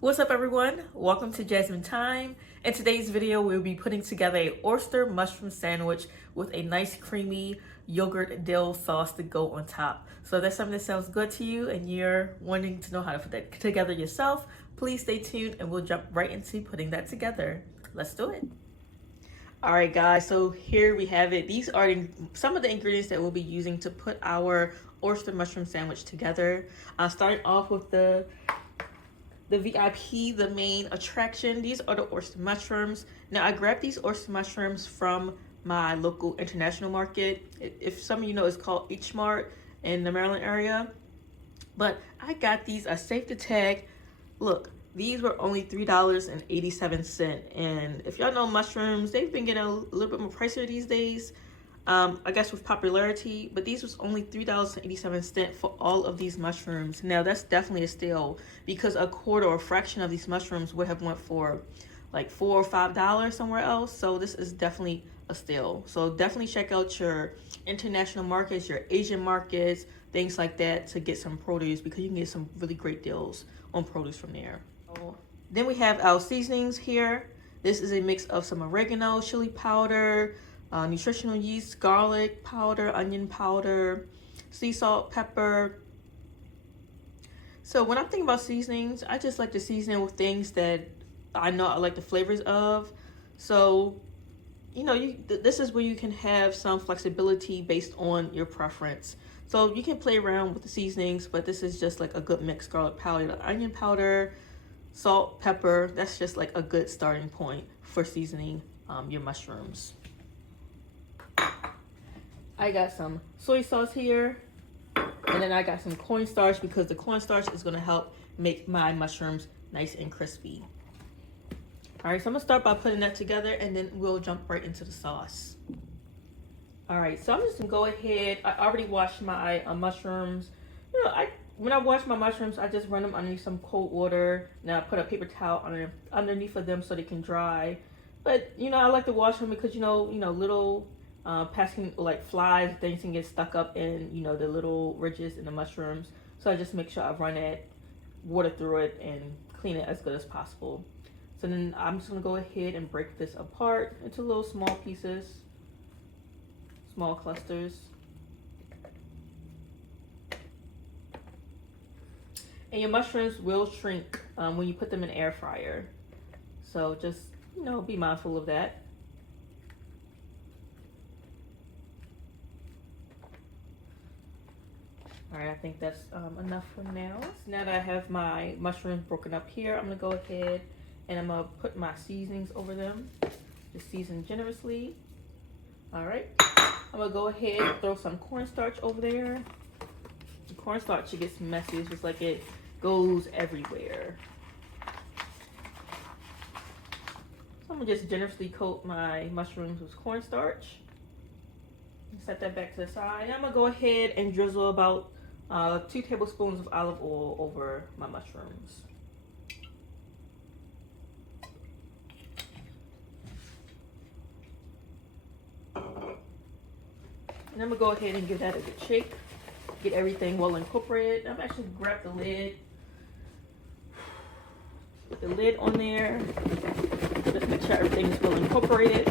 What's up everyone? Welcome to Jasmine Time. In today's video, we'll be putting together a oyster mushroom sandwich with a nice creamy yogurt dill sauce to go on top. So if that's something that sounds good to you and you're wanting to know how to put that together yourself, please stay tuned and we'll jump right into putting that together. Let's do it. All right guys, so here we have it. These are some of the ingredients that we'll be using to put our oyster mushroom sandwich together. Starting off with the VIP, the main attraction. These are the oyster mushrooms. Now I grabbed these oyster mushrooms from my local international market. If some of you know, it's called H Mart in the Maryland area. But I got these, I saved the tag. Look, these were only $3.87. And if y'all know mushrooms, they've been getting a little bit more pricier these days. I guess with popularity, but these was only $3.87 for all of these mushrooms. Now that's definitely a steal because a quarter or a fraction of these mushrooms would have went for like $4 or $5 somewhere else. So this is definitely a steal. So definitely check out your international markets, your Asian markets, things like that to get some produce because you can get some really great deals on produce from there. Then we have our seasonings here. This is a mix of some oregano, chili powder, nutritional yeast, garlic powder, onion powder, sea salt, pepper. So when I'm thinking about seasonings, I just like to season it with things that I know I like the flavors of. So, you know, this is where you can have some flexibility based on your preference. So you can play around with the seasonings, but this is just like a good mix. Garlic powder, onion powder, salt, pepper. That's just like a good starting point for seasoning your mushrooms. I got some soy sauce here, and then I got some cornstarch because the cornstarch is going to help make my mushrooms nice and crispy. All right, so I'm going to start by putting that together, and then we'll jump right into the sauce. All right, so I'm just going to go ahead. I already washed my mushrooms. You know, when I wash my mushrooms, I just run them underneath some cold water. Now I put a paper towel underneath of them so they can dry. But, you know, I like to wash them because, you know, little pesky like flies, things can get stuck up in, you know, the little ridges in the mushrooms. So I just make sure I run that water through it and clean it as good as possible. So then I'm just gonna go ahead and break this apart into little small pieces, small clusters. And your mushrooms will shrink when you put them in air fryer. So just, you know, be mindful of that. All right, I think that's enough for now. So now that I have my mushrooms broken up here, I'm gonna go ahead and I'm gonna put my seasonings over them. Just season generously. All right, I'm gonna go ahead and throw some cornstarch over there. The cornstarch, it gets messy. It's just like it goes everywhere. So I'm gonna just generously coat my mushrooms with cornstarch. Set that back to the side. And I'm gonna go ahead and drizzle about 2 tablespoons of olive oil over my mushrooms. And I'm gonna go ahead and give that a good shake. Get everything well incorporated. I'm actually grab the lid. Put the lid on there. Just make sure everything is well incorporated.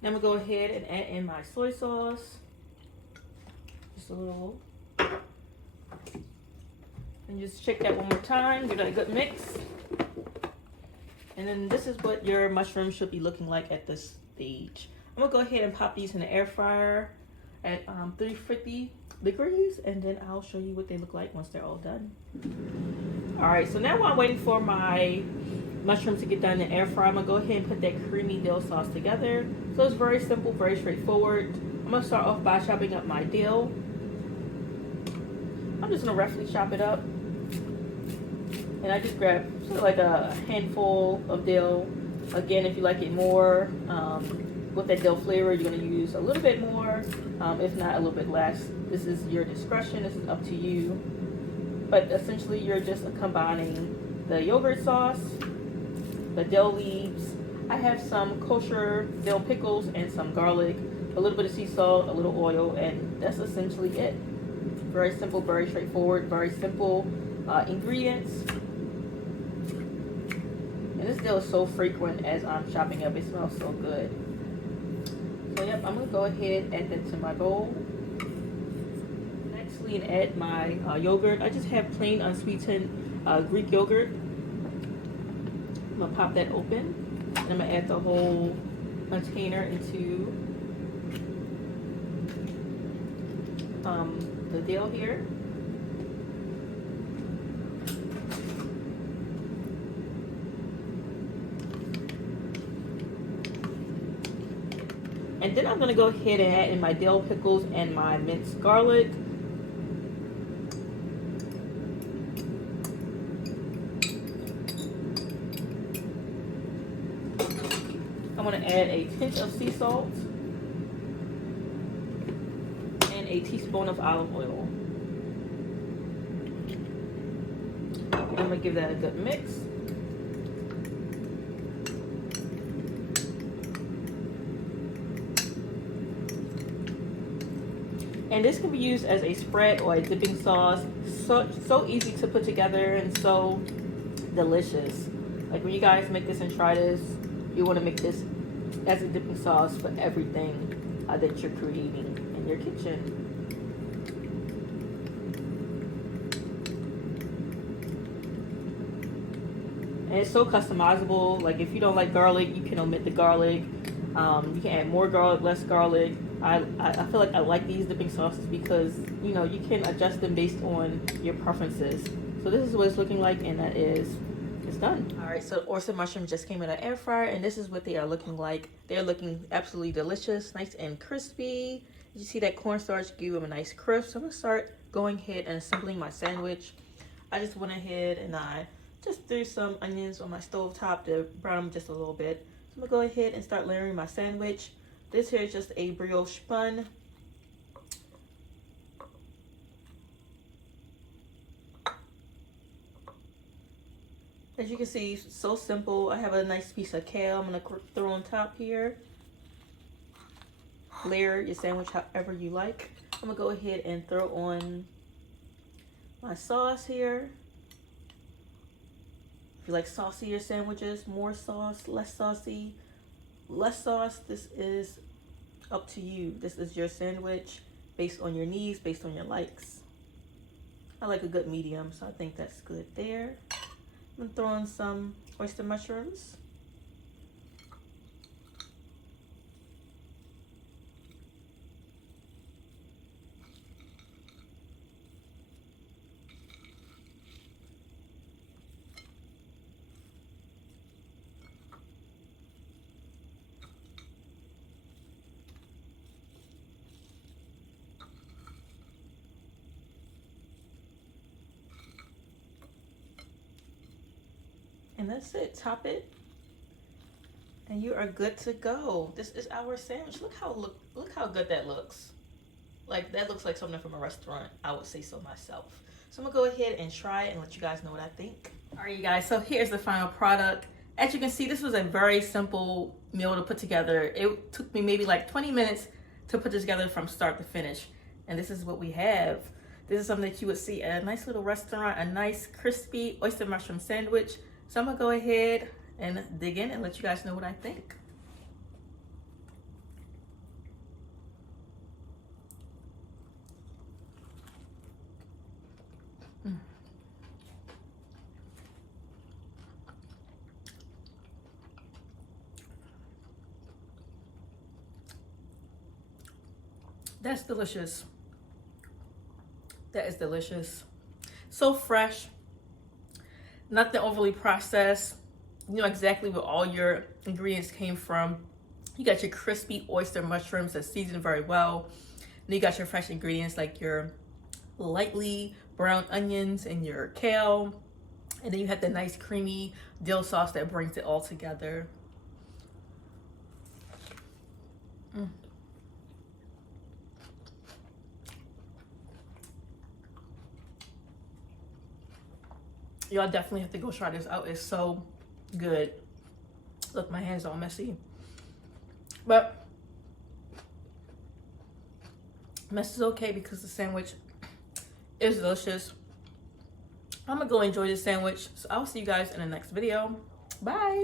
Then I'm gonna go ahead and add in my soy sauce. Just a little. And just shake that one more time. Give that a good mix. And then this is what your mushrooms should be looking like at this stage. I'm gonna go ahead and pop these in the air fryer at 350 degrees, and then I'll show you what they look like once they're all done. All right, so now while I'm waiting for my mushrooms to get done in the air fryer, I'm gonna go ahead and put that creamy dill sauce together. So it's very simple, very straightforward. I'm gonna start off by chopping up my dill. I'm just gonna roughly chop it up. And I just grab sort of like a handful of dill. Again, if you like it more with that dill flavor, you're gonna use a little bit more. If not, a little bit less. This is your discretion, this is up to you. But essentially you're just combining the yogurt sauce, the dill leaves. I have some kosher dill pickles and some garlic, a little bit of sea salt, a little oil, and that's essentially it. Very simple, very straightforward, very simple ingredients. And this dill is so fragrant as I'm chopping up. It smells so good. So yep, I'm gonna go ahead and add that to my bowl. Next, we add my yogurt. I just have plain unsweetened Greek yogurt. I'm gonna pop that open, and I'm gonna add the whole container into the dill here. And then I'm gonna go ahead and add in my dill pickles and my minced garlic. I'm gonna add a pinch of sea salt and a teaspoon of olive oil. And I'm gonna give that a good mix. And this can be used as a spread or a dipping sauce. So easy to put together and so delicious. Like when you guys make this and try this, you want to make this as a dipping sauce for everything that you're creating in your kitchen. And it's so customizable. Like if you don't like garlic, you can omit the garlic. You can add more garlic, less garlic. I feel like I like these dipping sauces because, you know, you can adjust them based on your preferences. So this is what it's looking like, and that is, it's done. All right, so oyster mushrooms just came in an air fryer, and this is what they are looking like. They're looking absolutely delicious, nice and crispy. You see that cornstarch give them a nice crisp. So I'm gonna start going ahead and assembling my sandwich. I just went ahead and I just threw some onions on my stove top to brown them just a little bit. So I'm gonna go ahead and start layering my sandwich. This here is just a brioche bun. As you can see, so simple. I have a nice piece of kale I'm gonna throw on top here. Layer your sandwich however you like. I'm gonna go ahead and throw on my sauce here. If you like saucier sandwiches, more sauce, less saucy, less sauce, this is up to you. This is your sandwich based on your needs, based on your likes. I like a good medium, so I think that's good there. I'm gonna throw in some oyster mushrooms. And that's it. Top it, and you are good to go. This is our sandwich. Look how good that looks. Like that looks like something from a restaurant. I would say so myself. So I'm gonna go ahead and try it and let you guys know what I think. All right, you guys. So here's the final product. As you can see, this was a very simple meal to put together. It took me maybe like 20 minutes to put this together from start to finish. And this is what we have. This is something that you would see at a nice little restaurant, a nice crispy oyster mushroom sandwich. So I'm gonna go ahead and dig in and let you guys know what I think. That's delicious. That is delicious. So fresh. Nothing overly processed. You know exactly where all your ingredients came from. You got your crispy oyster mushrooms that seasoned very well. Then you got your fresh ingredients like your lightly brown onions and your kale. And then you have the nice creamy dill sauce that brings it all together. Y'all definitely have to go try this out. It's so good. Look, my hands all messy. But mess is okay because the sandwich is delicious. I'm gonna go enjoy this sandwich. So I'll see you guys in the next video. Bye.